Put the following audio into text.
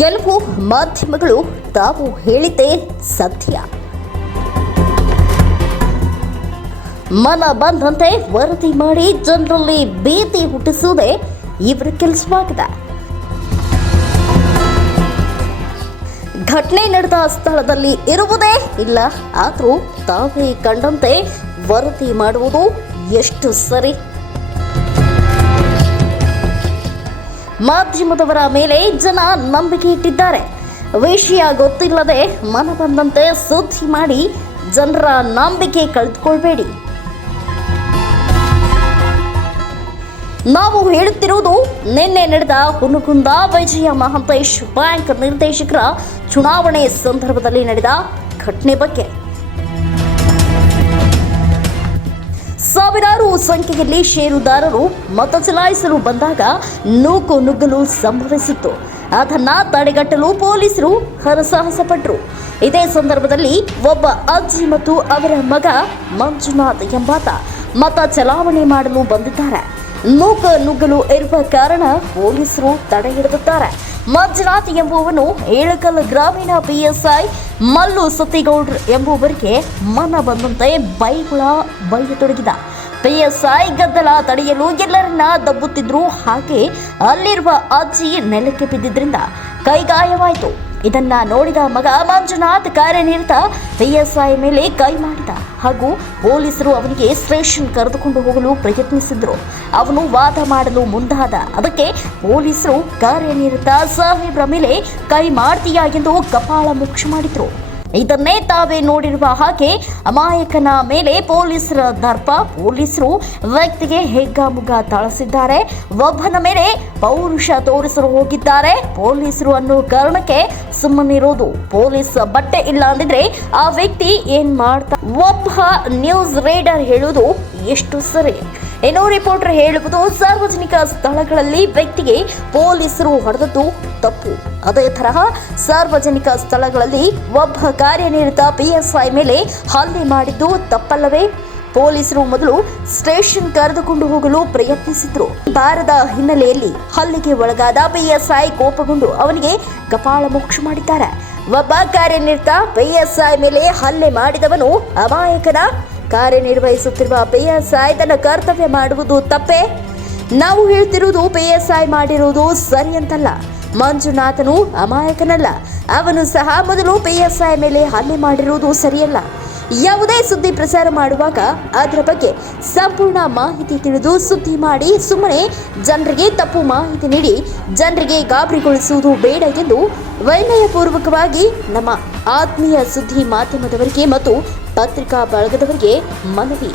ಕೆಲವು ಮಾಧ್ಯಮಗಳು ತಾವು ಹೇಳಿದ್ದೇ ಸತ್ಯ, ಮನ ಬಂದಂತೆ ವರದಿ ಮಾಡಿ ಜನರಲ್ಲಿ ಭೀತಿ ಹುಟ್ಟಿಸುವುದೇ ಇವರ ಕೆಲಸವಾಗಿದೆ. ಘಟನೆ ನಡೆದ ಸ್ಥಳದಲ್ಲಿ ಇರುವುದೇ ಇಲ್ಲ, ಆದರೂ ತಾವೇ ಕಂಡಂತೆ ವರದಿ ಮಾಡುವುದು ಎಷ್ಟು ಸರಿ? ಮಾಧ್ಯಮದವರ ಮೇಲೆ ಜನ ನಂಬಿಕೆ ಇಟ್ಟಿದ್ದಾರೆ. ವಿಷಯ ಗೊತ್ತಿಲ್ಲದೆ ಮನ ಬಂದಂತೆ ಸುದ್ದಿ ಮಾಡಿ ಜನರ ನಂಬಿಕೆ ಕಳೆದುಕೊಳ್ಬೇಡಿ. ನಾವು ಹೇಳುತ್ತಿರುವುದು ನಿನ್ನೆ ನಡೆದ ಹುನಗುಂದ ವಿಜಯ ಮಹಾಂತೇಶ್ ಬ್ಯಾಂಕ್ ನಿರ್ದೇಶಕರ ಚುನಾವಣೆ ಸಂದರ್ಭದಲ್ಲಿ ನಡೆದ ಘಟನೆ ಬಗ್ಗೆ. ಸಾವಿರಾರು ಸಂಖ್ಯೆಯಲ್ಲಿ ಷೇರುದಾರರು ಮತ ಚಲಾಯಿಸಲು ಬಂದಾಗ ನೂಕು ನುಗ್ಗಲು ಸಂಭವಿಸಿತ್ತು. ಅದನ್ನ ತಡೆಗಟ್ಟಲು ಪೊಲೀಸರು ಹರಸಾಹಸ ಪಟ್ಟರು. ಇದೇ ಸಂದರ್ಭದಲ್ಲಿ ಒಬ್ಬ ಅಜ್ಜಿ ಮತ್ತು ಅವರ ಮಗ ಮಂಜುನಾಥ್ ಎಂಬಾತ ಮತ ಚಲಾವಣೆ ಮಾಡಲು ಬಂದಿದ್ದಾರೆ. ನೂಕು ನುಗ್ಗಲು ಇರುವ ಕಾರಣ ಪೊಲೀಸರು ತಡೆ ಹಿಡಿದಿದ್ದಾರೆ. ಮಂಜುನಾಥ್ ಎಂಬುವನು ಏಳಕಲ್ ಗ್ರಾಮೀಣ PSI ಮಲ್ಲು ಸತ್ತಿಗೌಡ್ರ ಎಂಬುವರಿಗೆ ಮನ ಬಂದಂತೆ ಬೈಯತೊಡಗಿದ. PSI ಗದ್ದಲ ತಡೆಯಲು ಎಲ್ಲರನ್ನ ದಬ್ಬುತ್ತಿದ್ರು. ಹಾಗೆ ಅಲ್ಲಿರುವ ಅಜ್ಜಿ ನೆಲಕ್ಕೆ ಬಿದ್ದಿದ್ರಿಂದ ಕೈಗಾಯವಾಯಿತು. ಇದನ್ನ ನೋಡಿದ ಮಗ ಮಂಜುನಾಥ್ ಕಾರ್ಯನಿರತ PSI ಮೇಲೆ ಕೈ ಮಾಡಿದ ಹಾಗೂ ಪೊಲೀಸರು ಅವನಿಗೆ ಸ್ಟೇಷನ್ ಕರೆದುಕೊಂಡು ಹೋಗಲು ಪ್ರಯತ್ನಿಸಿದ್ರು. ಅವನು ವಾದ ಮಾಡಲು ಮುಂದಾದ. ಅದಕ್ಕೆ ಪೊಲೀಸರು ಕಾರ್ಯನಿರತ ಸಾಹೇಬ್ರ ಮೇಲೆ ಕೈ ಮಾಡ್ತೀಯಾ ಎಂದು ಕಪಾಳ ಮೋಕ್ಷ ಮಾಡಿದ್ರು. ಇದನ್ನೇ ತಾವೇ ನೋಡಿರುವ ಹಾಗೆ ಅಮಾಯಕನ ಮೇಲೆ ಪೊಲೀಸರ ದರ್ಪ. ಪೊಲೀಸರು ವ್ಯಕ್ತಿಗೆ ಹೆಗ್ಗಾಮುಗ್ಗ ಥಳಿಸಿದ್ದಾರೆ. ಒಬ್ಬನ ಮೇಲೆ ಪೌರುಷ ತೋರಿಸಲು ಹೋಗಿದ್ದಾರೆ. ಪೊಲೀಸರು ಅನ್ನೋ ಕಾರಣಕ್ಕೆ ಸುಮ್ಮನಿರೋದು. ಪೊಲೀಸ್ ಬಟ್ಟೆ ಇಲ್ಲ ಅಂದಿದ್ರೆ ಆ ವ್ಯಕ್ತಿ ಏನ್ ಮಾಡ್ತಾ? ಒಬ್ಬ ನ್ಯೂಸ್ ರೀಡರ್ ಹೇಳುವುದು ಎಷ್ಟು ಸರಿ? ಏನೋ ರಿಪೋರ್ಟರ್ ಹೇಳುವುದು ಸಾರ್ವಜನಿಕ ಸ್ಥಳಗಳಲ್ಲಿ ವ್ಯಕ್ತಿಗೆ ಪೊಲೀಸರು ಹೊಡೆದದ್ದು ತಪ್ಪು. ಅದೇ ತರಹ ಸಾರ್ವಜನಿಕ ಸ್ಥಳಗಳಲ್ಲಿ ಒಬ್ಬ ಕಾರ್ಯನಿರತ PSI ಮೇಲೆ ಹಲ್ಲೆ ಮಾಡಿದ್ದು ತಪ್ಪಲ್ಲವೇ? ಪೊಲೀಸರು ಮೊದಲು ಸ್ಟೇಷನ್ ಕರೆದುಕೊಂಡು ಹೋಗಲು ಪ್ರಯತ್ನಿಸಿದ್ರು. ಬಾರದ ಹಿನ್ನೆಲೆಯಲ್ಲಿ ಹಲ್ಲೆಗೆ ಒಳಗಾದ PSI ಕೋಪಗೊಂಡು ಅವನಿಗೆ ಕಪಾಳ ಮೋಕ್ಷ ಮಾಡಿದ್ದಾರೆ. ಒಬ್ಬ ಕಾರ್ಯನಿರತ PSI ಮೇಲೆ ಹಲ್ಲೆ ಮಾಡಿದವನು ಅಮಾಯಕನ? ಕಾರ್ಯನಿರ್ವಹಿಸುತ್ತಿರುವ PSI ತನ್ನ ಕರ್ತವ್ಯ ಮಾಡುವುದು ತಪ್ಪೇ? ನಾವು ಹೇಳ್ತಿರುವುದು PSI ಮಾಡಿರುವುದು ಸರಿ ಅಂತಲ್ಲ. ಮಂಜುನಾಥನು ಅಮಾಯಕನಲ್ಲ. ಅವನು ಸಹ ಮೊದಲು PSI ಮೇಲೆ ಹಲ್ಲೆ ಮಾಡಿರುವುದು ಸರಿಯಲ್ಲ. ಯಾವುದೇ ಸುದ್ದಿ ಪ್ರಸಾರ ಮಾಡುವಾಗ ಅದರ ಬಗ್ಗೆ ಸಂಪೂರ್ಣ ಮಾಹಿತಿ ತಿಳಿದು ಸುದ್ದಿ ಮಾಡಿ ಸುಮ್ಮನೆ ಜನರಿಗೆ ತಪ್ಪು ಮಾಹಿತಿ ನೀಡಿ ಜನರಿಗೆ ಗಾಬರಿಗೊಳಿಸುವುದು ಬೇಡ ಎಂದು ವಿನಯಪೂರ್ವಕವಾಗಿ ನಮ್ಮ ಆತ್ಮೀಯ ಸುದ್ದಿ ಮಾಧ್ಯಮದವರಿಗೆ ಮತ್ತು ಪತ್ರಿಕಾ ಬಳಗದವರಿಗೆ ಮನವಿ.